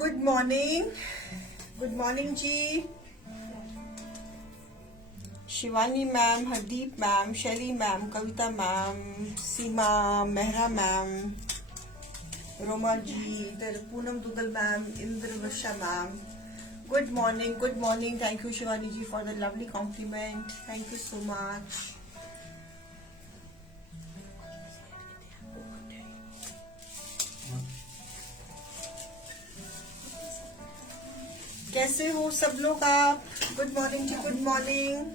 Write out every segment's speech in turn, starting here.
Good morning ji. Shivani ma'am, Hardeep ma'am, Shaily ma'am, Kavita ma'am, Seema, Mehra ma'am, Roma ji, इधर Poonam Duggal ma'am, Indra Varsha ma'am. Good morning. Thank you Shivani ji for the lovely compliment. Thank you so much. कैसे हो सब लोग आप? Good morning ji, good morning.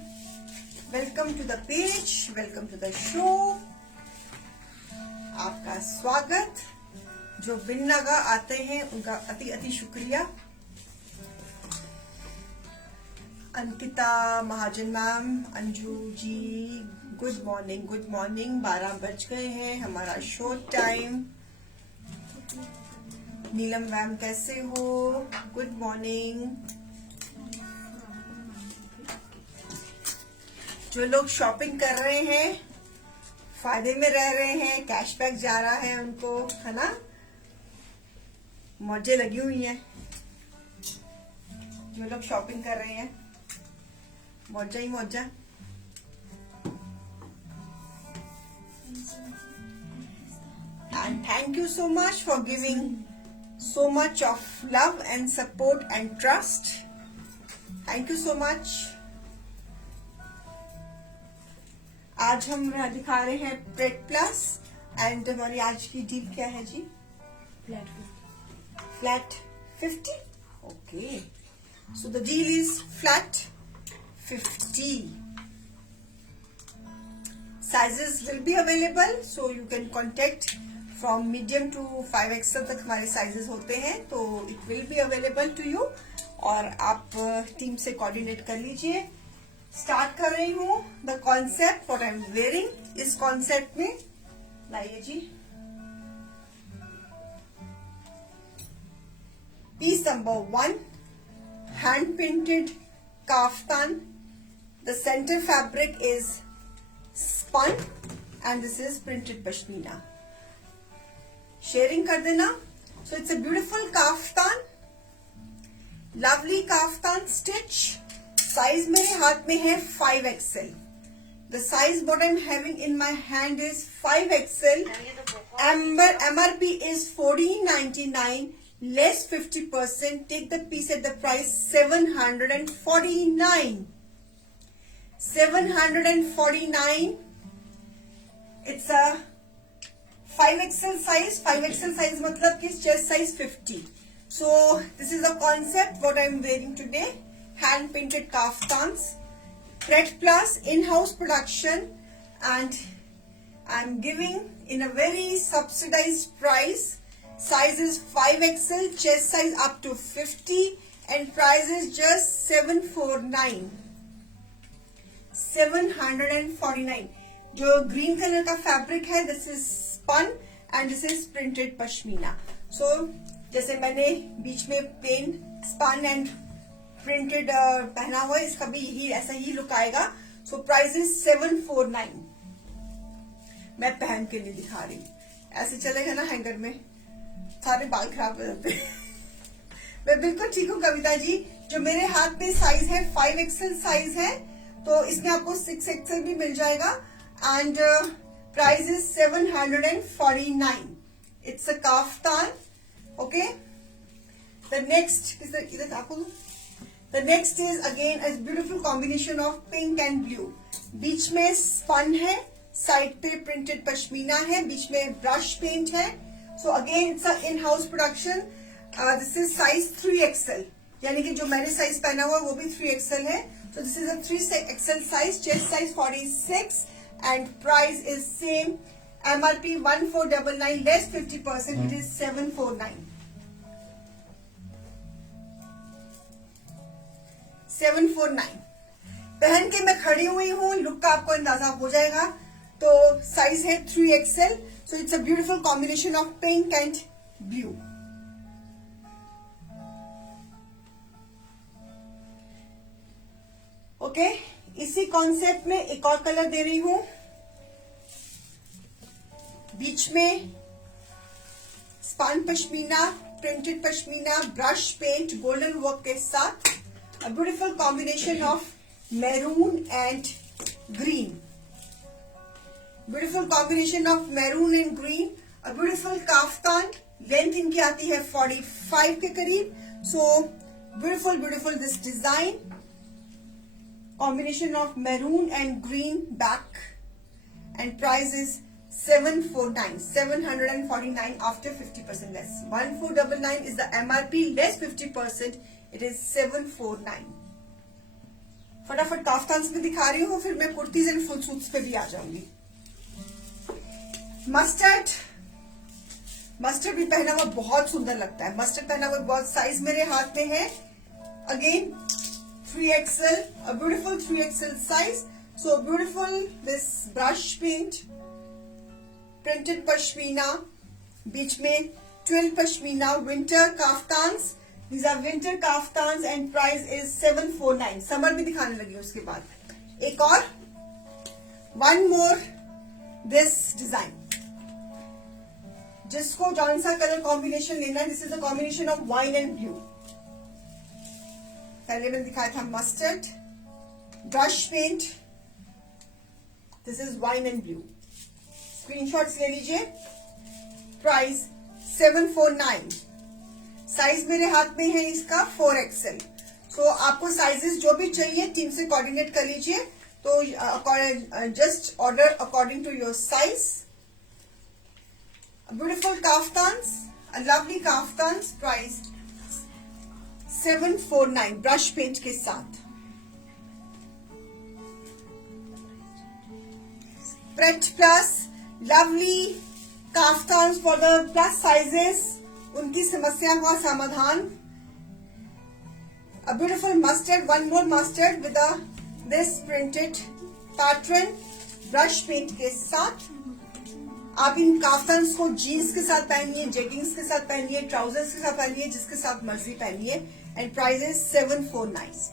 Welcome to the page, welcome to the show. आपका स्वागत। जो बिन लगा आते हैं उनका अति अति शुक्रिया। अंकिता महाजन ma'am, Anju ji, good morning. 12 बज गए हैं, हमारा शो टाइम। नीलम मैम कैसे हो? Good morning. जो लोग शॉपिंग कर रहे हैं, फायदे में रह रहे हैं, कैशबैक जा रहा है उनको, है ना? मौजें लगी हुई हैं। जो लोग शॉपिंग कर रहे हैं, मौजा ही मौजा। And thank you so much for giving so much of love and support and trust. Thank you so much. आज हम दिखा रहे हैं प्रेट प्लस एंड हमारी आज की डील क्या है जी? Flat 50. Okay. So the deal is flat 50. Sizes will be available, so you can contact from medium to 5XL तक हमारे साइजेस होते हैं, तो it will be available to you और आप टीम से कोऑर्डिनेट कर लीजिए। स्टार्ट कर रही हूँ the concept what I am wearing. इस कॉन्सेप्ट में लाइए जी, piece number 1, hand printed kaftan. The centre fabric is spun and this is printed pashmina. Sharing कर देना। So it's a beautiful kaftan, lovely kaftan stitch. Size मेरे हाथ में है 5XL. The size what I'm having in my hand is 5XL. MRP is 14.99, less 50%. Take the piece at the price 749. 749. It's a 5XL size. 5XL size मतलब कि chest size 50. So this is the concept what I'm wearing today. Hand painted kaftans, Pret Plus in-house production, and I'm giving in a very subsidized price. Size is 5XL, chest size up to 50, and price is just 749. 749. जो green colour का fabric है, this is spun and this is printed pashmina. So जैसे मैंने बीच में plane spun and printed पहना हुआ है, इसका भी यही ऐसा ही लुक आएगा। So price is 749। मैं पहन के नहीं दिखा रही, ऐसे चलेगा ना हैंगर में, सारे बाल खराब हो जाते हैं। मैं बिल्कुल ठीक हूँ कविता जी। जो मेरे हाथ में साइज है 5XL साइज है, तो इसमें आपको 6XL भी मिल जाएगा and price is 749. It's a kaftan. Okay, the next इधर आपको, the next is again a beautiful combination of pink and blue. बीच में स्पन है, साइड पे प्रिंटेड पश्मीना है, बीच में ब्रश पेंट है। So again it's a in house production. This is size 3XL, यानी कि जो मैंने साइज पहना हुआ वो भी 3XL है। So this is a 3XL size, chest size 46, and price is same. MRP 1499, less 50%. It is 749. 749. पहन के मैं खड़ी हुई हूँ, लुक का आपको अंदाजा हो जाएगा। तो साइज है 3XL. So it's a beautiful combination of pink and blue. Okay, इसी कॉन्सेप्ट में एक और कलर दे रही हूं। बीच में spun pashmina printed pashmina brush paint golden work के साथ, a beautiful combination of maroon and green. Beautiful combination of maroon and green. A beautiful kaftan. Length इनकी आती है 45 के करीब. So beautiful this design. Combination of maroon and green back. And price is 749 after 50% less. 1499 is the MRP less 50%. It is 749. फटाफट काफ्तान्स में दिखा रही हूँ, फिर मैं कुर्तीज एंड फुल सूट्स पे भी आ जाऊंगी. मस्टर्ड भी पहना हुआ बहुत सुंदर लगता है. मस्टर्ड पहना हुआ बहुत, साइज मेरे हाथ में है. Again 3XL, a beautiful 3XL size. So beautiful this brush paint, printed pashmina, बीच में twill pashmina, winter kaftans. These are winter kaftans and price is 749. Summer भी दिखाने लगी उसके बाद. एक और, one more this design. जिसको जौन सा कलर कॉम्बिनेशन लेना है, this is the combination of wine and blue. पहले मैंने दिखाया था mustard, brush paint. This is wine and blue. Screenshots ले लीजिए. प्राइस 749. साइज मेरे हाथ में है इसका 4XL. सो आपको साइजेस जो भी चाहिए टीम से कोऑर्डिनेट कर लीजिए. तो just order according to your size. Beautiful kaftans, lovely kaftans. Price 749 brush paint के साथ. Pret Plus, lovely kaftans for the plus sizes. उनकी समस्या का समाधान. A beautiful mustard, one more mustard with this printed pattern brush paint के साथ. आप इन काफ्तान्स को जीन्स के साथ पहनिए, जेगिंग्स के साथ पहनिए, ट्राउजर्स के साथ पहनिए, जिसके साथ मर्जी पहनिए. And price is 749.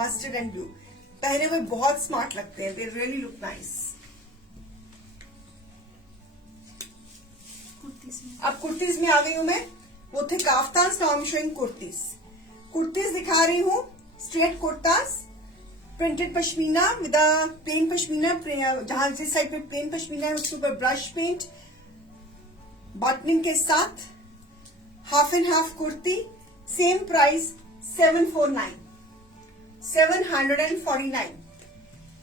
Mustard and blue पहने हुए बहुत स्मार्ट लगते हैं. They really look nice. अब कुर्तीज में आ गई हूं मैं. वो थे काफ्तान्स, now I am showing kurtis. Kurtis दिखा रही हूं. Straight kurtas, printed pashmina with plain pashmina. जहां जिस साइड पे प्लेन पश्मीना है उसके ऊपर ब्रश पेंट, बटनिंग के साथ. Half and half kurti. Same price 749. 749.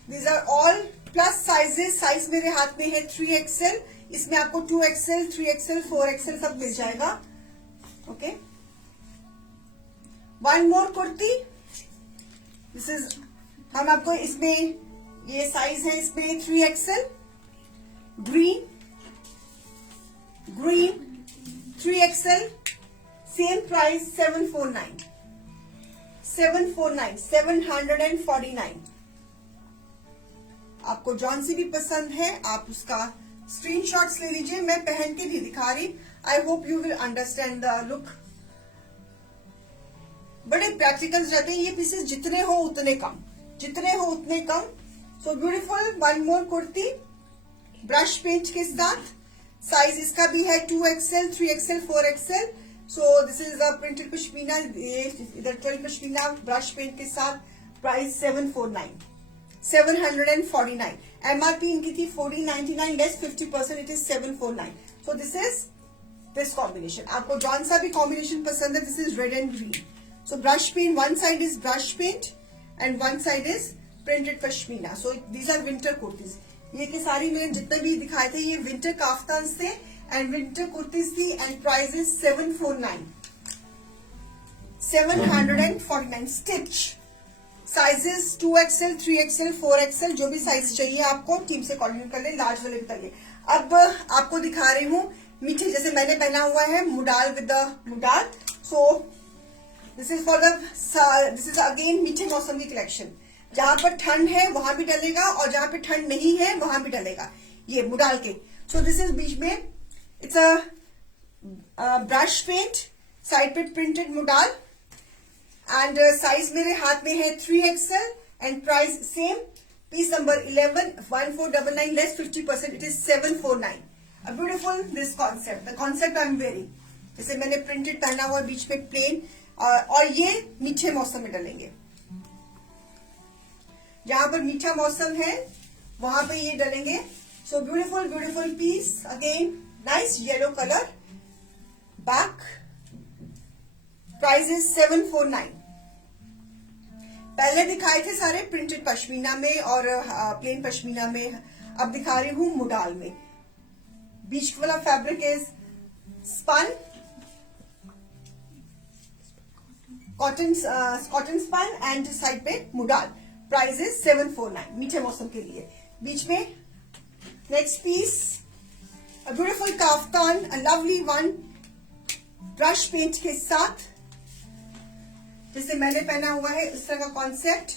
These are all plus sizes. Size मेरे हाथ में है 3XL. इसमें आपको 2XL, 3XL, 4XL सब मिल जाएगा. Okay. One more kurti. This is, हम आपको इसमें ये साइज है इसमें 3XL. Green 3XL. Same price 749. 749. आपको जॉन सी भी पसंद है आप उसका स्क्रीनशॉट्स ले लीजिए. मैं पहन के भी दिखा रही. I hope you will understand the look. बड़े प्रैक्टिकल्स रहते हैं ये पीसेस. जितने हो उतने कम. So beautiful. One more kurti brush paint के साथ. साइज इसका भी है 2XL, 3XL, 4XL. So this is a printed pashmina. इधर ट्वेल पश्मीना ब्रश पेंट के साथ. प्राइस 749. एमआरपी इनकी थी 1499 less 50%. It is 749. So this is this combination. आपको जौन सा भी कॉम्बिनेशन पसंद है. This is red and green. So brush paint, one side is brush paint and one side is printed pashmina. So these are winter kurtis. ये के सारी मैंने जितने भी दिखाए थे ये विंटर काफ्तान्स थे एंड विंटर कुर्तीज थी. And price is 749. Stitch sizes 2XL, 3XL, 4XL. जो भी साइज चाहिए आपको टीम से कोऑर्डिनेट कर ले. लार्ज वाले भी कर ले. अब आपको दिखा रही हूँ मीठे. जैसे मैंने पहना हुआ है मुडाल with the मुडाल. So this is again मीठे मौसम की कलेक्शन. जहां पर ठंड है वहां भी डलेगा और जहां पे ठंड नहीं है वहां भी डलेगा. ये मुडाल के. सो दिस इज बीच में it's a brush paint. Side पे प्रिंटेड मुडाल. एंड साइज मेरे हाथ में है 3XL and price same. Piece number 11, 1499 less 50%. It is 749. A beautiful this concept, the concept I am wearing. जैसे मैंने प्रिंटेड पहना हुआ बीच में प्लेन, और ये मीठे मौसम में डलेंगे। जहां पर मीठा मौसम है वहां पे ये डलेंगे। So beautiful beautiful piece, again nice yellow colour, back, price is 749। पहले दिखाए थे सारे प्रिंटेड पश्मीना में और प्लेन पश्मीना में, अब दिखा रही हूं मुडाल में। बीच वाला fabric is spun, cotton spun and side पे मुडाल। प्राइस इज 749 मीठे मौसम के लिए। बीच में next piece, a beautiful kaftan, a lovely one, brush paint के साथ, जैसे मैंने पहना हुआ है इस तरह का कॉन्सेप्ट।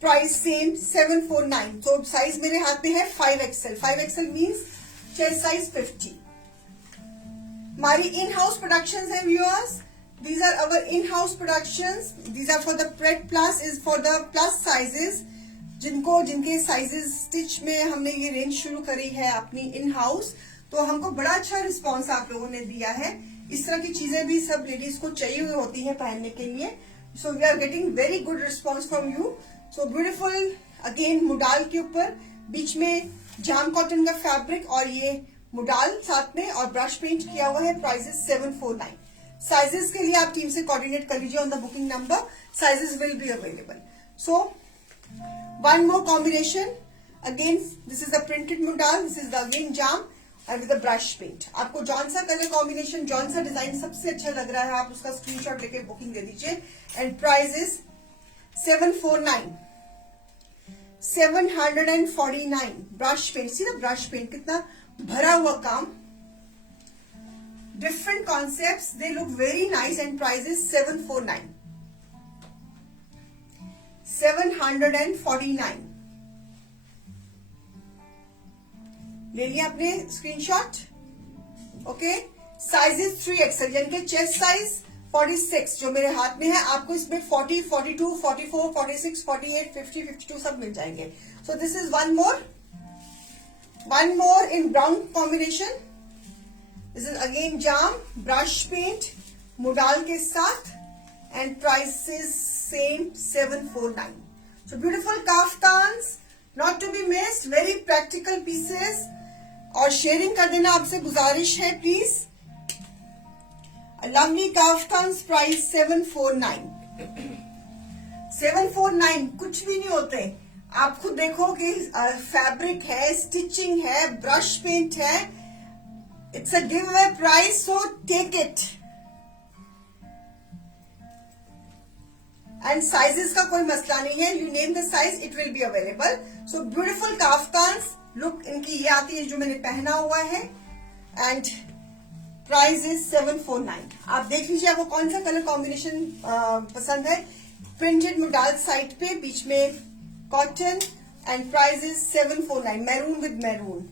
Price same 749। तो साइज मेरे हाथ में है 5XL। 5XL means chest size 50। हमारी इन हाउस प्रोडक्शन है viewers. These are our in-house productions. These are for the Pret Plus, is for the plus sizes. जिनके साइजेस स्टिच में हमने ये रेंज शुरू करी है अपनी इन हाउस, तो हमको बड़ा अच्छा रिस्पांस आप लोगों ने दिया है। इस तरह की चीजें भी सब लेडीज को चाहिए हुई होती है पहनने के लिए। So we are getting very good response from you. So beautiful, again modal के ऊपर बीच में जाम कॉटन का फैब्रिक और ये मुडाल साथ में और ब्रश पेंट किया हुआ है। Price is 749। साइजेस के लिए आप टीम से कोऑर्डिनेट कर लीजिए on the booking number, sizes will be available. So one more combination, again this is the printed modal, this is the again jam and with the brush paint. आपको जौन सा colour combination, जौन सा design सबसे अच्छा लग रहा है, आप उसका स्क्रीनशॉट लेके बुकिंग दे दीजिए। And price is 749, 749। Brush paint, see ना ब्रश पेंट कितना भरा हुआ काम, different concepts, they look very nice and price is 749, 749। ले लिया आपने screenshot, okay. Size is 3XL, यानी कि चेस्ट साइज 46 जो मेरे हाथ में है, आपको इसमें 40, 42, 44, 46, 48, 50, 52 सब मिल जाएंगे। So this is one more in brown combination. This is again jam, brush paint, मुडाल के साथ, and price is same 749. So beautiful kaftans, not to be missed, very practical pieces. और शेयरिंग कर देना आपसे गुजारिश है प्लीज। Lovely kaftans, price 749। 749 कुछ भी नहीं होते। आप खुद देखो कि फैब्रिक है, स्टिचिंग है, ब्रश पेंट है। It's a giveaway price, so take it. And sizes का कोई मसला नहीं है, you name the size, it will be available. So beautiful kaftans, look इनकी ये आती है जो मैंने पहना हुआ है, and price is 749. आप देख लीजिए आपको कौन सा कलर कॉम्बिनेशन पसंद है। प्रिंटेड मुडाल साइड पे, बीच में cotton, and price is 749, maroon with maroon.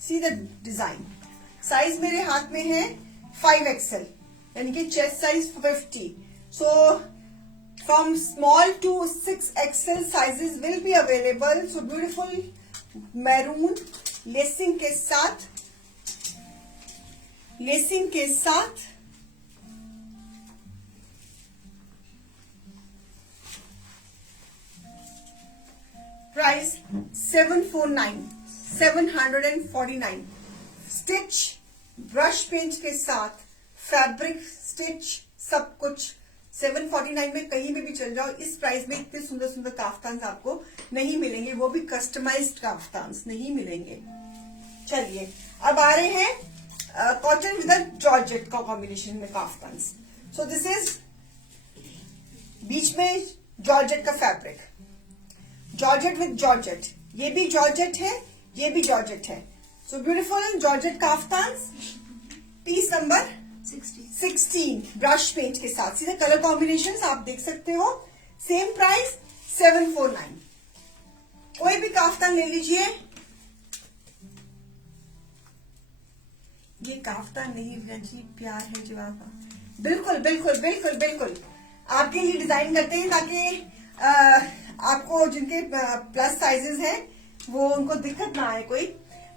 See the design. Size मेरे हाथ में है 5XL, यानी कि chest size 50। So from small to 6XL sizes will be available. So beautiful maroon lacing के साथ, प्राइस 749, 749। स्टिच ब्रश पेंट के साथ, फैब्रिक स्टिच, सब कुछ 749 में कहीं भी चल जाओ। इस प्राइस में इतने सुंदर सुंदर काफ्तान्स आपको नहीं मिलेंगे, वो भी कस्टमाइज्ड काफ्तान्स नहीं मिलेंगे। चलिए अब आ रहे हैं कॉटन विद जॉर्जेट का कॉम्बिनेशन में काफ्तान्स। सो दिस इज बीच में जॉर्जेट का फैब्रिक, जॉर्जेट विद जॉर्जेट, ये भी जॉर्जेट है, ये भी जॉर्जेट है। So beautiful georgette kaftans, piece number 16 brush paint के साथ। सीधे कलर कॉम्बिनेशन आप देख सकते हो। Same price 749। कोई भी काफ्तान ले लीजिए। ये काफ्तान नहीं जी, प्यार है जवाब। बिल्कुल बिल्कुल बिल्कुल बिल्कुल आपके लिए डिजाइन करते हैं ताकि आपको जिनके प्लस साइजेस हैं वो उनको दिक्कत ना आए कोई।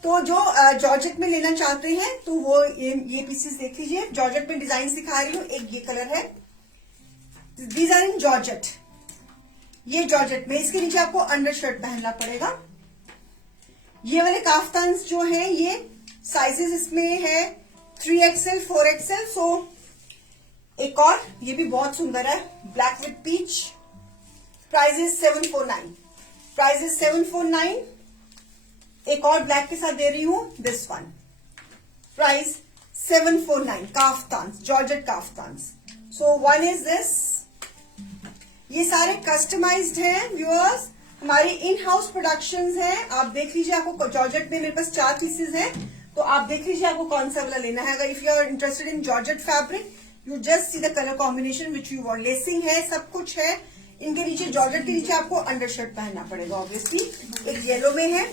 तो जो जॉर्जेट में लेना चाहते हैं तो वो ये पीसेस देख लीजिए। जॉर्जेट में डिजाइन दिखा रही हूँ, एक ये कलर है, दीज आर इन जॉर्जेट। ये जॉर्जेट में, इसके नीचे आपको अंडर शर्ट पहनना पड़ेगा। ये वाले काफ्तान जो है ये साइजेस इसमें है 3XL 4XL। सो एक और ये भी बहुत सुंदर है, black with peach, price is 749, price is 749। एक और ब्लैक के साथ दे रही हूं, this one, price 749, kaftans, georgette kaftans. So one is this, ये सारे कस्टमाइज्ड हैं व्यूअर्स, हमारी इन हाउस प्रोडक्शंस हैं। आप देख लीजिए, आपको जॉर्जेट में मेरे पास 4 पीसेज हैं, तो आप देख लीजिए आपको कौन सा वाला लेना है। अगर if you are interested in georgette fabric, you just see the colour combination which you want. Lacing है, सब कुछ है। इनके नीचे, जॉर्जेट के नीचे आपको अंडर शर्ट पहनना पड़ेगा ऑब्वियसली। एक येलो में है,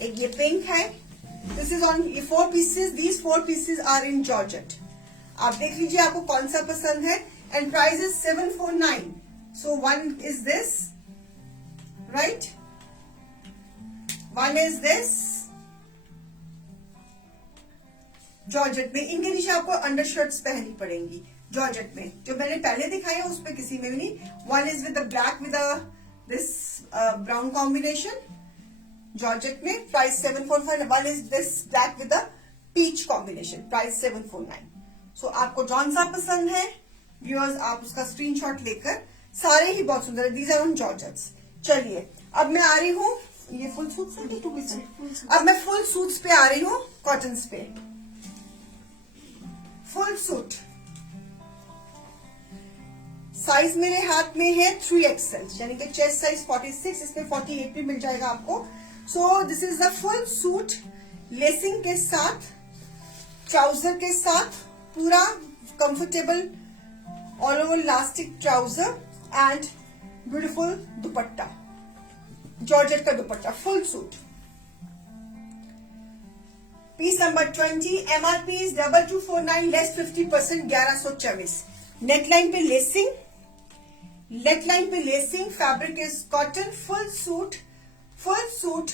एक ये पिंक है। दिस इज ऑन, ये 4 pieces, these 4 pieces are in georgette. आप देख लीजिए आपको कौन सा पसंद है। And price is 749। So one is this, right, one is this georgette में। इनके नीचे आपको अंडर शर्ट्स पहननी पड़ेंगी जॉर्जेट में, जो मैंने पहले दिखाई है उस पर किसी में भी नहीं। One is with the black with this brown combination georgette में, price 745। One is this black with the peach combination, price 749। So आपको जौन सा पसंद है व्यूअर्स, आप उसका स्क्रीनशॉट लेकर, सारे ही बहुत सुंदर है, दीज आर ऑन जॉर्जेट्स। चलिए अब मैं आ रही हूँ, ये फुल सूट से 2 पीस, अब मैं फुल सूट्स पे आ रही हूँ, कॉटन्स पे। फुल सूट साइज मेरे हाथ में है 3XL, यानी कि चेस्ट साइज 46, इसमें 48 भी मिल जाएगा आपको। So this is the full suit, lacing के साथ, ट्राउजर के साथ, पूरा comfortable all over elastic trouser and beautiful dupatta, georgette का dupatta, full suit. Piece number 20, MRP is 2249, less 50%, 1124। Neckline पे लेसिंग, नेकलाइन पे lacing, fabric is cotton, full suit, full suit,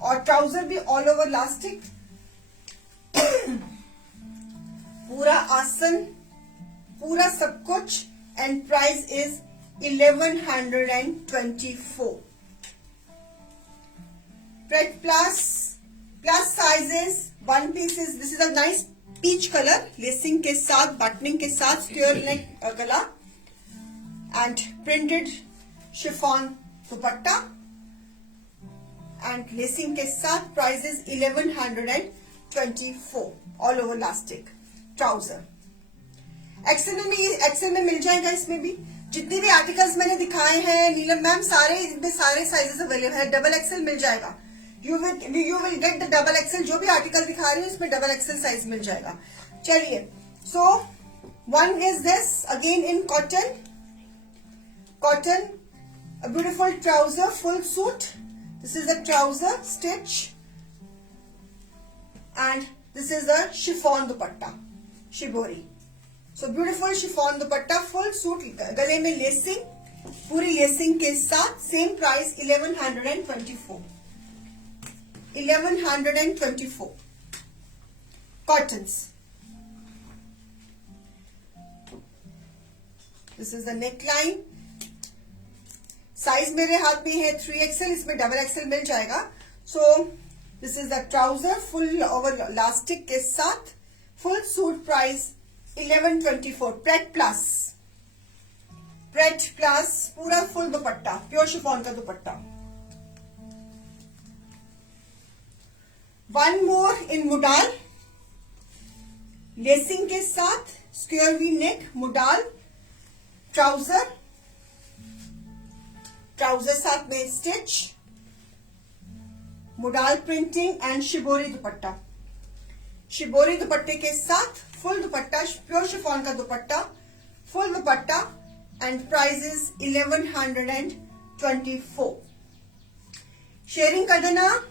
और trouser भी ऑल ओवर इलास्टिक, पूरा आसन, पूरा सब कुछ। And price is 1124। Plus sizes, 1 pieces, this is a nice peach colour, lacing के साथ, बटनिंग के साथ, स्क्वेयर नेक गला and printed chiffon dupatta and lacing के साथ। Price is 1124, all over elastic trouser. XL में मिल जाएगा। इसमें भी जितने भी आर्टिकल्स मैंने दिखाए हैं नीलम मैम, सारे इनमें सारे साइजेस अवेलेबल है। XXL मिल जाएगा, you will get the XXL। जो भी आर्टिकल दिखा रही हूँ इसमें XXL साइज मिल जाएगा। चलिए, सो one is this again in cotton, cotton, a beautiful trouser, full suit. This is a trouser stitch and this is a chiffon dupatta, shibori. So beautiful chiffon dupatta, full suit, गले में lacing, पूरी lacing के साथ, same price 1124, 1124। Cottons, this is the neckline, size मेरे हाथ में है 3XL, इसमें XXL मिल जाएगा। सो this is the trouser, full over elastic के साथ, full suit, price 1124। Parade plus, parade plus, पूरा फुल दुपट्टा, प्योर शिफॉन का दुपट्टा। वन मोर इन मुडाल, लेसिंग के साथ, square V neck, मुडाल trouser, trouser साथ में stitch, मुडाल printing and shibori dupatta, shibori दुपट्टे के साथ फुल दुपट्टा, प्योर शिफॉन का dupatta, full dupatta and price is 1124। Sharing कर देना,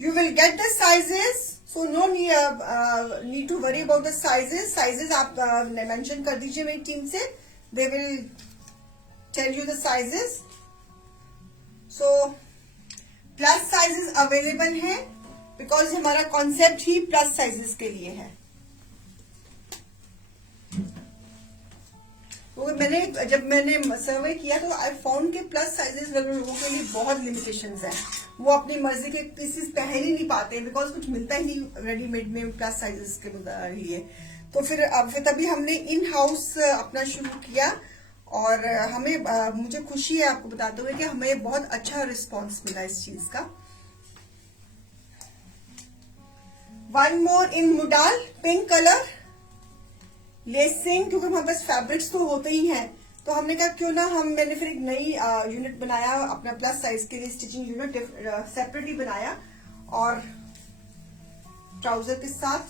you will get the sizes, so no need to worry about the sizes. Sizes आप mention कर दीजिए मेरी टीम से, they will tell you the sizes. So plus size available है because हमारा concept ही plus sizes के लिए है। तो जब मैंने सर्वे किया तो आई फाउंड के प्लस साइजेस लोगों के लिए बहुत लिमिटेशंस हैं। वो अपनी मर्जी के पीसेस पहन ही नहीं पाते बिकॉज कुछ मिलता ही नहीं रेडीमेड में प्लस साइजेस के लिए। तो फिर तभी हमने इन हाउस अपना शुरू किया और हमें मुझे खुशी है आपको बताते हुए कि हमें बहुत अच्छा रिस्पॉन्स मिला इस चीज का। वन मोर इन मुडाल पिंक कलर लेसिंग, क्योंकि हमारे पास फैब्रिक्स तो होते ही हैं तो हमने कहा क्यों ना मैंने फिर एक नई यूनिट बनाया अपना प्लस साइज के लिए, स्टिचिंग यूनिट सेपरेटली बनाया और ट्राउजर के साथ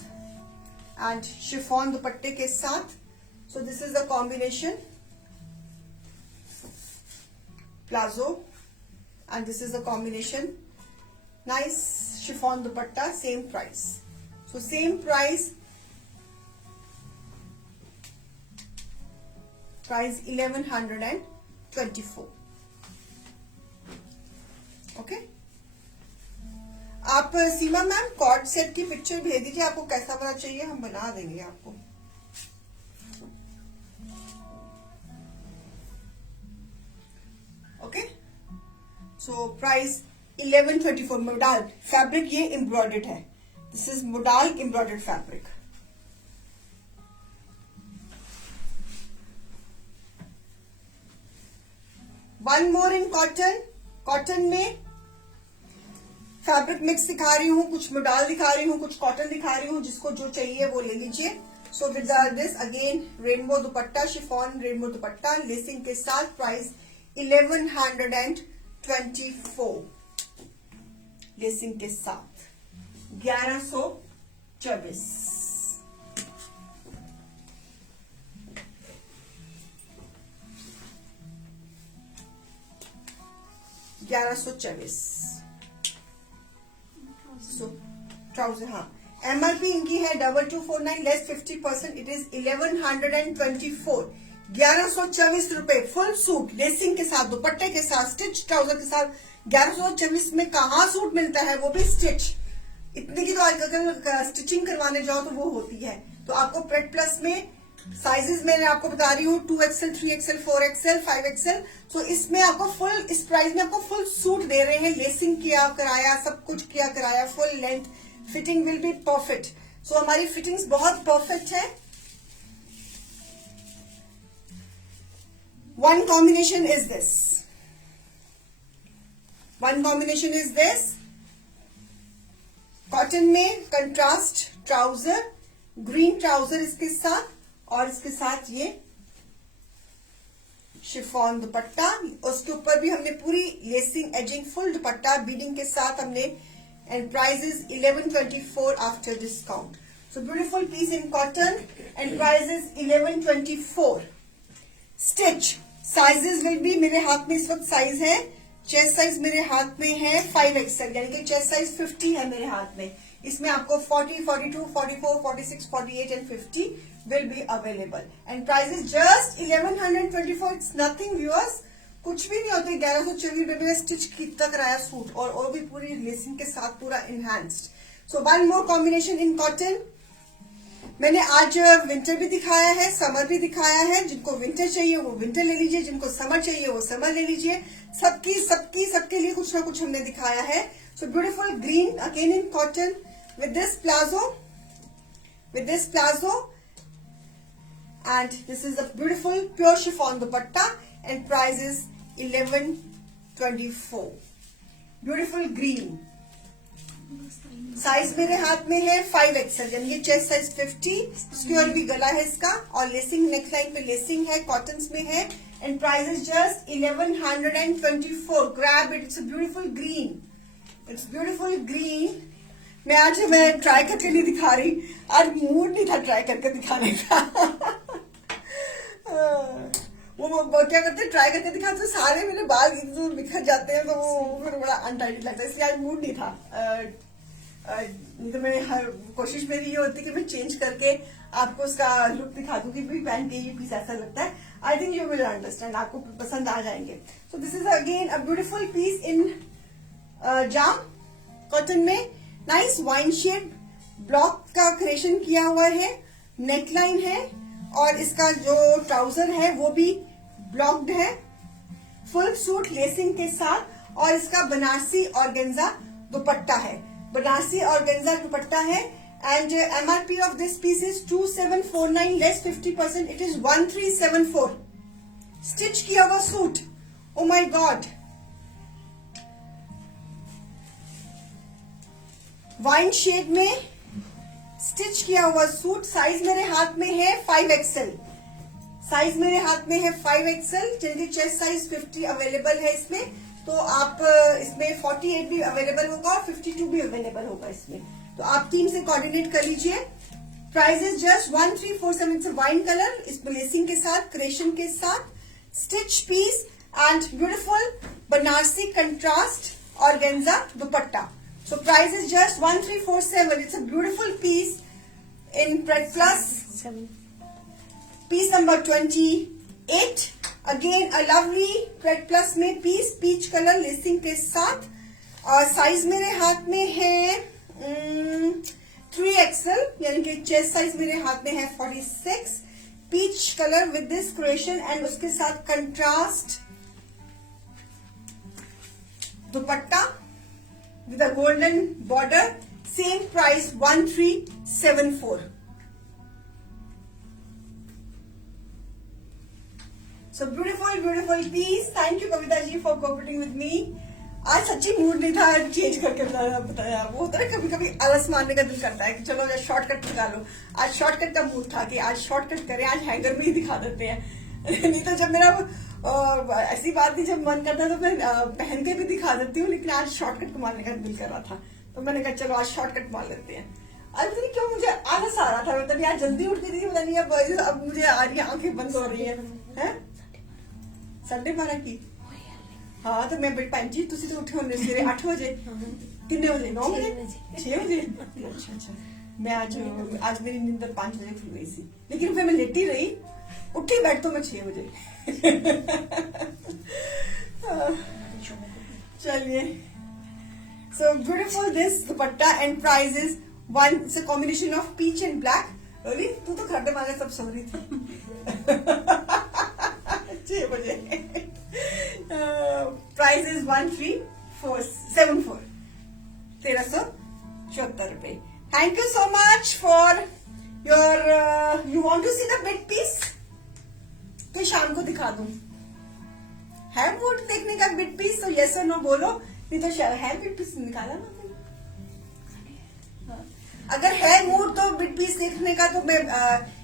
एंड शिफॉन दुपट्टे के साथ। सो this is the combination palazzo and this is the combination nice chiffon dupatta, same price. So same price 1124। Okay, आप सीमा मैम कॉर्ड सेट की पिक्चर भेज दीजिए, आपको कैसा वाला चाहिए हम बना देंगे आपको। Okay, so price 1124। Modal fabric ये एम्ब्रॉयडर्ड है, this is modal embroidered fabric. One more in cotton, cotton में फैब्रिक मिक्स दिखा रही हूँ, कुछ मोडाल दिखा रही हूँ, कुछ कॉटन दिखा रही हूँ, जिसको जो चाहिए वो ले लीजिए। So with this again rainbow dupatta, chiffon rainbow dupatta lacing के साथ, प्राइस 1124 लेसिंग के साथ 1124। 1124। सो ट्राउजर, हाँ एमआरपी इनकी है 2249 लेस 50%, इट इज 1124। 1124 रुपए फुल सूट लेसिंग के साथ, दुपट्टे के साथ, स्टिच ट्राउजर के साथ। 1124 में कहाँ सूट मिलता है, वो भी स्टिच। इतने की तो अगर स्टिचिंग करवाने जाओ तो वो होती है। तो आपको प्रेट प्लस में साइजेस मैंने आपको बता रही हूँ 2XL, 3XL, 4XL, 5XL। सो इसमें आपको फुल, इस प्राइस में आपको फुल सूट दे रहे हैं, लेसिंग किया कराया, सब कुछ किया कराया, full length, fitting will be perfect. So हमारी फिटिंग्स बहुत परफेक्ट है। One combination is this, one combination is this cotton में कंट्रास्ट ट्राउजर, ग्रीन ट्राउजर इसके साथ, और इसके साथ ये शिफॉन दुपट्टा, उसके ऊपर भी हमने पूरी lacing edging full dupatta beading के साथ हमने, and price is 1124 after discount. So beautiful piece in cotton and price is 1124। Stitch sizes will be, मेरे हाथ में इस वक्त साइज है, चेस्ट साइज मेरे हाथ में है 5XL, यानी कि चेस्ट साइज 50 है मेरे हाथ में। इसमें आपको 40, 42, 44, 46, 48 and 50 will be available and price is just 1124. It's nothing viewers, कुछ भी नहीं होते। 1124 रुपए में स्टिच कितना कराया सूट, और वो भी पूरी लेसिंग के साथ पूरा enhanced. So one more combination in cotton. मैंने आज विंटर भी दिखाया है, समर भी दिखाया है। जिनको विंटर चाहिए वो विंटर ले लीजिए, जिनको समर चाहिए वो समर ले लीजिए। सबके लिए कुछ ना कुछ हमने दिखाया है। So beautiful green again in cotton with this plazo, and this is a beautiful pure chiffon dupatta and price is 1124. beautiful green, size मेरे हाथ में है 5XL, यानी ये चेस्ट साइज 50, स्क्वायर भी गला है इसका, और लेसिंग नेकलाइन पे लेसिंग है, कॉटन में है, and price is just 1124। Grab it, it's a beautiful green, it's beautiful green. मैं ट्राई करके नहीं दिखा रही, आज मूड नहीं था ट्राई करके दिखाने का। वो क्या करते हैं, ट्राई करके दिखाते तो सारे मेरे बाल बिखर जाते हैं, तो वो फिर बड़ा अनटाइडी लगता है, इसलिए आज मूड नहीं था। नहीं तो मैं कोशिश मेरी ये होती कि मैं चेंज करके आपको उसका लुक दिखा दूंगी, भी पहन के ये पीस ऐसा लगता है। I think you will understand, आपको पसंद आ जाएंगे। So this is again a beautiful piece in jam, cotton में नाइस वाइन शेड ब्लॉक का क्रिएशन किया हुआ है, नेकलाइन है और इसका जो ट्राउजर है वो भी ब्लॉक्ड है, फुल सूट लेसिंग के साथ और इसका बनारसी ऑर्गेन्जा दुपट्टा है, बनारसी ऑर्गेन्जा दुपट्टा है and MRP of this piece is 2749 less 50%, it is 1374। Stitch किया हुआ suit, oh my god, wine shade में स्टिच किया हुआ सूट। साइज मेरे हाथ में है 5XL, साइज मेरे हाथ में है 5XL, जिनकी चेस्ट साइज 50 अवेलेबल है इसमें, तो आप इसमें 48 भी अवेलेबल होगा और 52 भी अवेलेबल होगा इसमें, तो आप टीम से कोऑर्डिनेट कर लीजिए। Price is just 1347, it's wine colour, इसमें लेसिंग के साथ, क्रेशन के साथ, stitch piece and beautiful Banarasi contrast organza dupatta. So price is just 1347. It's a beautiful piece in Pret Plus. Piece number 28. Again a lovely Pret Plus में piece peach color lacing के साथ और size मेरे हाथ में है 3XL, यानी कि चेस्ट साइज मेरे हाथ में है 46, peach colour with this creation and उसके साथ contrast dupatta with a golden border, same price 1374. So beautiful piece. Thank you Kavita ji for cooperating with me. आज सच्ची मूड नहीं था चेंज करके बताया, वो होता है कभी कभी आलस मारने का दिल करता है कि चलो आज शॉर्टकट निकालो। आज शॉर्टकट का मूड था कि आज शॉर्टकट करें, आज हैंगर में ही दिखा देते हैं। नहीं तो जब मेरा ऐसी बात नहीं, जब मन करता है तो मैं पहन के भी दिखा देती हूँ, लेकिन आज शॉर्टकट को मारने का दिल कर रहा था तो मैंने कहा चलो आज शॉर्टकट मार लेते हैं। आज पता नहीं क्यों मुझे आलस आ रहा था, मतलब यार जल्दी उठ गई थी, पता नहीं अब मुझे आ रही है, आंखें बंद हो रही है। संडे 12 की, हाँ तो मैं भैन जी तुसी तो उठे होने सवेरे 8 बजे, कितने बजे, 9 बजे, 6 बजे। अच्छा, मैं आज मेरी नींद 5 बजे खुल गई थी, लेकिन फिर मैं लेटी रही, उठी बैठ तो मैं 6 बजे। चलिए, so beautiful this dupatta and price is one, it's a combination of peach and black. अरे तू तो खड्डे मारे सब सो रही थी। 6 बजे। Price is 1374, 1374 रुपए। Thank you so much for your you want to see the big piece? तो शाम को दिखा दूं। है मूड देखने का बिट पीस तो यस और नो बोलो, नहीं तो है बिट पीस निकाला ना। अगर है मूड तो बिट पीस देखने का तो मैं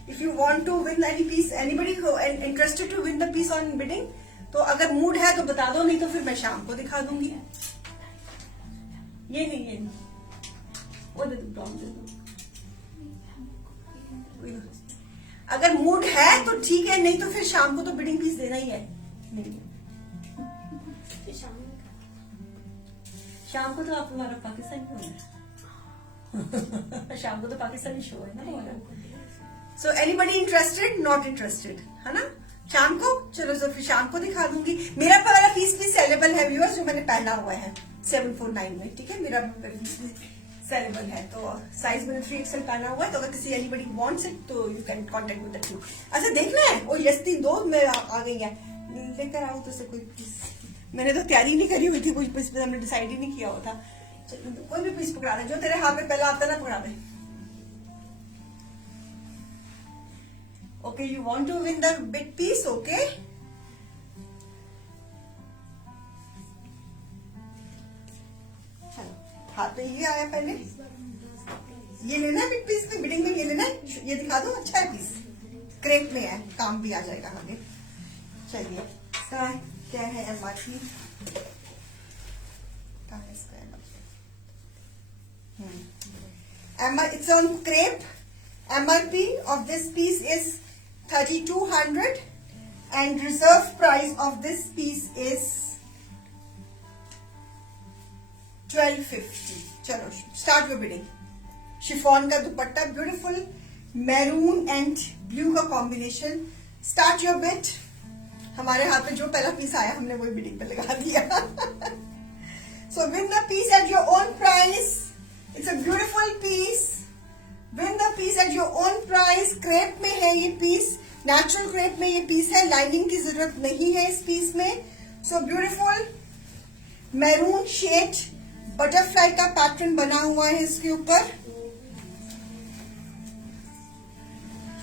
if you want to win any piece, anybody interested to win the piece on bidding, तो अगर मूड है तो बता दो, नहीं तो फिर मैं शाम को दिखा दूंगी। ये नहीं वो दे दो, अगर मूड है तो ठीक है, नहीं तो फिर शाम को तो बिडिंग पीस देना ही है। नहीं शाम को तो आप हमारा पाकिस्तानी हो शाम को तो पाकिस्तानी शो है ना हमारा। So anybody interested, not interested, है ना? शाम को चलो, तो फिर शाम को दिखा दूंगी। मेरा वाला पीस भी सेलेबल है व्यूअर्स, जो मैंने पहना हुआ है 749 में, ठीक है, मेरा सेलेबल है, तो साइज मैंने 3XL पहना हुआ है, तो अगर किसी एनीबडी वांट्स इट तो you can contact with the team. अच्छा देखना है, ओ यस्ती 2 में आ गई है, लेकर आओ तो से कोई पीस। मैंने तो तैयारी नहीं करी हुई थी, कोई पीस हमने डिसाइड ही नहीं किया हुआ था। कोई भी पीस पकड़ा दे, जो तेरे हाथ में पहला आता ना पकड़ा दे। Okay, you want to win the big piece, okay. हाथ में ये आया, पहले ये लेना है बिग पीस में, बिडिंग में ये लेना है, ये दिखा दो, अच्छा है पीस, क्रेप में है, काम भी आ जाएगा हमें। चलिए, इसका क्या है MRP? It's on crepe. MRP of this piece is 3200 and reserve price of this piece is 1250. चलो स्टार्ट योर बिडिंग। शिफॉन का दुपट्टा, ब्यूटीफुल मैरून एंड ब्लू का कॉम्बिनेशन। Start your bid. हमारे हाथ में जो पहला पीस आया हमने वही बिडिंग पे लगा दिया। So win the piece at your own price. It's a beautiful piece. Win the piece at your own price. Crepe में है ये पीस, नेचुरल क्रेप में ये पीस है, लाइनिंग की जरूरत नहीं है इस पीस में. So beautiful maroon shade butterfly का पैटर्न बना हुआ है इसके ऊपर,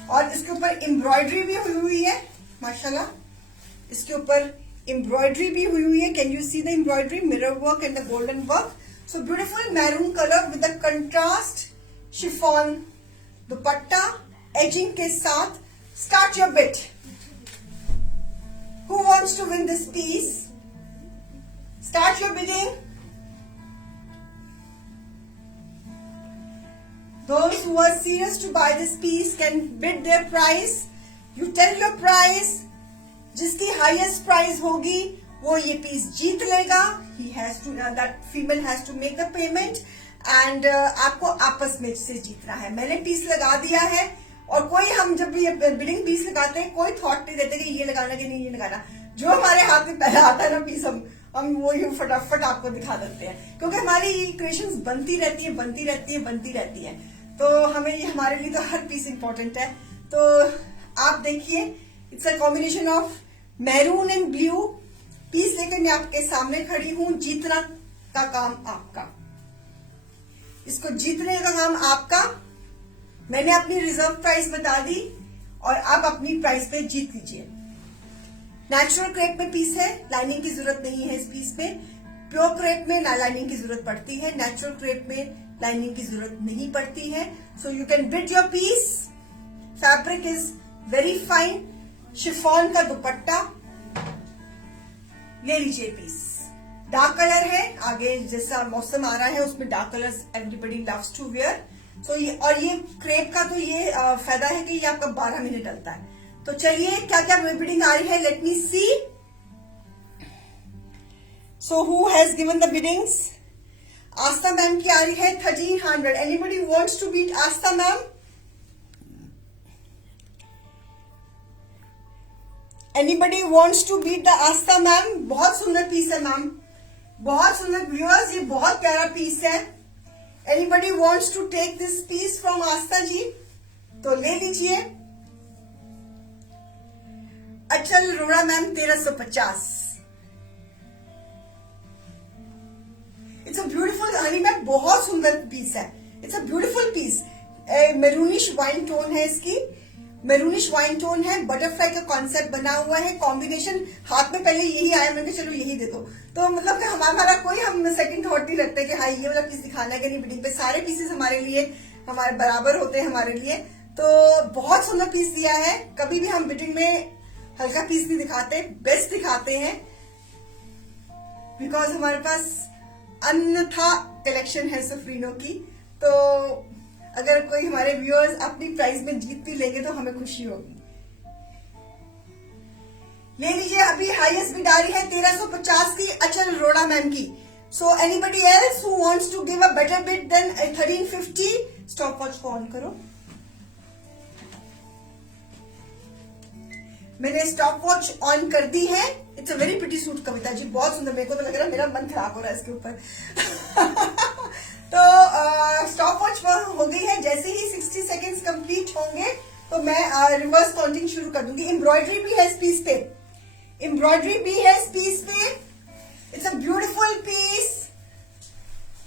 और इसके ऊपर एम्ब्रॉयडरी भी हुई हुई है माशाल्लाह. इसके ऊपर एम्ब्रॉयडरी भी हुई हुई है. Can you see the embroidery, mirror work and the golden work. So beautiful maroon colour with the contrast chiffon dupatta edging के साथ. Start your bit. Who wants to win this piece? Start your bidding. Those who are serious to buy this piece can bid their price. You tell your price. जिसकी highest price होगी वो ये piece जीत लेगा. He has to, that female has to make the payment and आपको आपस में से जीतना है. मैंने piece लगा दिया है और कोई, हम जब भी bidding piece लगाते हैं कोई thought नहीं देते कि ये लगाना कि नहीं ये लगाना. जो हमारे हाथ में पहले आता है ना piece, हम वो ही फटाफट आपको दिखा देते हैं, क्योंकि हमारी क्रिएशंस बनती रहती है बनती रहती है बनती रहती है. तो हमें ये, हमारे लिए तो हर पीस इंपॉर्टेंट है. तो आप देखिए, it's a combination of maroon and blue. Piece लेकर मैं आपके सामने खड़ी हूं. जीतना का काम आपका, इसको जीतने का काम आपका. मैंने अपनी रिजर्व प्राइस बता दी और आप अपनी प्राइस पे जीत लीजिए. नेचुरल क्रेप में पीस है, लाइनिंग की जरूरत नहीं है इस पीस में. प्योर क्रेप में लाइनिंग की जरूरत पड़ती है, नेचुरल क्रेप में लाइनिंग की जरूरत नहीं पड़ती है. So you can bid your piece. Fabric is very fine. Chiffon का दुपट्टा, ले लीजिए पीस. डार्क कलर है, आगे जैसा मौसम आ रहा है उसमें dark colours everybody loves to wear. So ये, और ये क्रेप का तो ये फायदा है कि ये आपका 12 महीने डलता है. तो चलिए क्या क्या बिडिंग आ रही है, let me see. So who has given the biddings? Aastha ma'am की आ रही है 1300. Anybody wants to beat Aastha ma'am? Anybody wants to beat the Aastha ma'am? बहुत सुंदर पीस है मैम, बहुत सुंदर. व्यूअर्स, ये बहुत प्यारा पीस है. Anybody wants to take this piece from Aastha ji? तो ले लीजिए. Achal Roda ma'am 1350. It's a beautiful honey ma'am, बहुत सुंदर पीस है. It's a beautiful piece. Maroonish wine tone है इसकी, मेरूनिश वाइन टोन है. बटरफ्लाई का कॉन्सेप्ट बना हुआ है. कॉम्बिनेशन हाथ में पहले यही आया, मैंने कहा चलो यही दे दो. तो मतलब कि हमारा कोई, हम सेकंड थॉट नहीं रखते कि हाँ ये वाला पीस दिखाना है कि नहीं. बिडिंग पे सारे पीसेस हमारे लिए हमारे बराबर होते हैं हमारे लिए. तो बहुत सुंदर पीस दिया है. कभी भी हम बिडिंग में हल्का पीस नहीं दिखाते, बेस्ट दिखाते हैं, बिकॉज हमारे पास अन्यथा कलेक्शन है सफरीनों की. तो अगर कोई हमारे व्यूअर्स अपनी प्राइस में जीत भी लेंगे तो हमें खुशी होगी. ले लीजिए. अभी हाईएस्ट बिड आ रही है 1350 की अचल रोड़ा मैम की. So anybody else who wants to give a better bid than 1350? Stopwatch को ऑन करो. मैंने स्टॉप वॉच ऑन कर दी है. It's a very pretty suit Kavita ji, बहुत सुंदर. मेरे को तो लग रहा है मेरा मन खराब हो रहा है इसके ऊपर. तो स्टॉप वॉच हो गई है. जैसे ही 60 सेकेंड्स कंप्लीट होंगे तो मैं रिवर्स काउंटिंग शुरू कर दूंगी. एम्ब्रॉयडरी भी है इस पीस पे, एम्ब्रॉयडरी भी है इस पीस पे. It's a beautiful piece.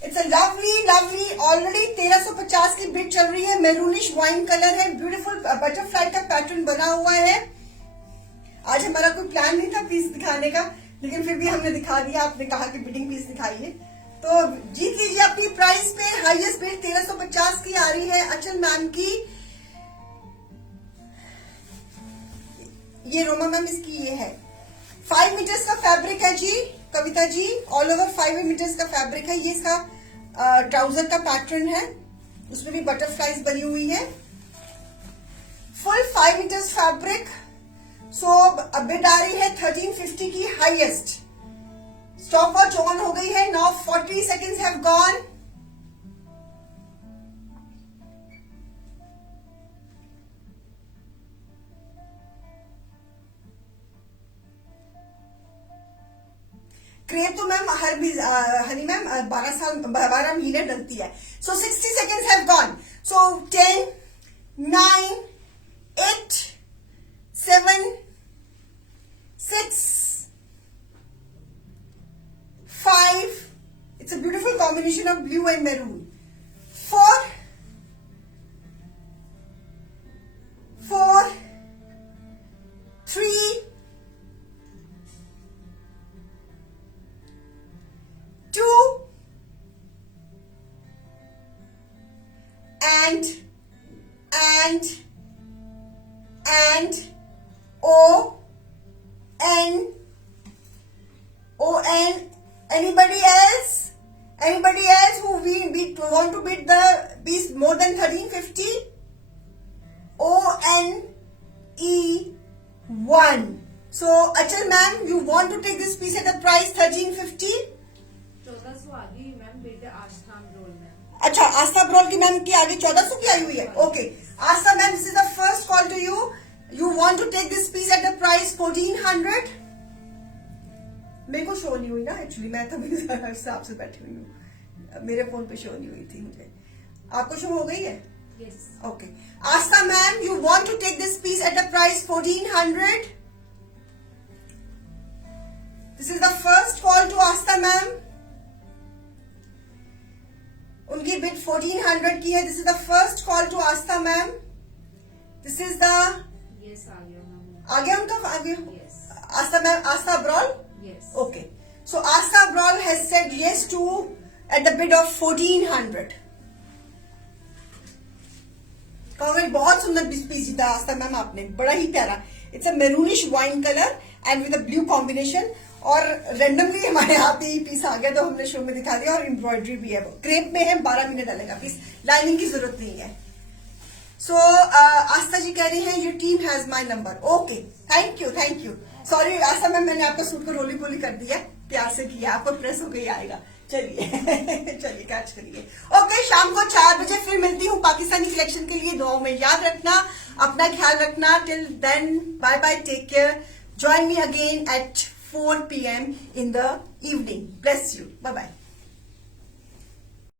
It's a lovely lovely. Already 1350 की बिड चल रही है. मैरूनिश वाइन कलर है. ब्यूटीफुल बटरफ्लाई का पैटर्न बना हुआ है. आज हमारा कोई प्लान नहीं था पीस दिखाने का, लेकिन फिर भी हमने दिखा दिया. आपने कहा कि बिडिंग पीस दिखाइए, तो जीत लीजिए अपनी प्राइस पे. हाईएस्ट बिड 1350 की आ रही है अचल मैम की. ये रोमा मैम इसकी ये है. 5 मीटर्स का फैब्रिक है जी Kavita ji. All over 5 metres का फैब्रिक है. ये इसका ट्राउजर का पैटर्न है, उसमें भी बटरफ्लाईज बनी हुई है. Full 5 metres fabric. So bid आ रही है 1350 की हाईएस्ट. स्टॉप वॉच ऑन हो गई है. Now 40 seconds have gone. Crepe तो तो मैम हनी मैम 12 महीने डलती है. So 60 seconds have gone. So 10, 9, 8, 7, 6, 5. It's a beautiful combination of blue and maroon. 4, 3, 2, and O-N. Anybody else who want to beat the piece more than 1350? O-N-E-1. So Achal ma'am, you want to take this piece at the price 1350? 1400 आ गई ma'am, बेटे आस्था brawl में. अच्छा, आस्था brawl की ma'am की आगे 1400 की आई हुई है. Okay, Aastha ma'am, this is the first call to you. You want to take this piece at the price 1400. मेरे को शो नहीं हुई ना एक्चुअली, मैं तभी हिसाब से बैठी हुई हूँ, मेरे फोन पे शो नहीं हुई थी मुझे. आपको शो हो गई है? Yes. Okay, Aastha ma'am, you want to take this piece at the price 1400. This is the first call to Aastha ma'am. उनकी बिड 1400 की है. This is the first call to Aastha ma'am. This is the yes आ गया ma'am. आ गया उनका, आ गया. यस. आस्था मैम, आस्था ब्रॉल. Yes. Okay, so Asta Brawl has said yes to at the bid of 1400. Congress, बहुत सुंदर पीस जीता आस्था मैम आपने, बड़ा ही प्यारा. It's a maroonish wine colour and with a blue combination. और रेंडमली हमारे हाथ में ये पीस आ गया तो हमने शो में दिखा दिया. और एम्ब्रॉयडरी भी है, वो क्रेप में है, 12 महीने डालेगा पीस, लाइनिंग की जरूरत नहीं है. सो आस्था जी कह रही हैं your team has my number. Okay, thank you. Sorry Aastha ma'am, मैंने आपका सूट को रोली पोली कर दिया, प्यार से किया, आपको प्रेस हो गई आएगा. चलिए चलिए कैच करिए. ओके, शाम को 4 बजे फिर मिलती हूँ पाकिस्तानी कलेक्शन के लिए. दुआओं में याद रखना, अपना ख्याल रखना. Till then, bye bye, take care. Join me again at 4 p.m. in the evening. Bless you. Bye bye.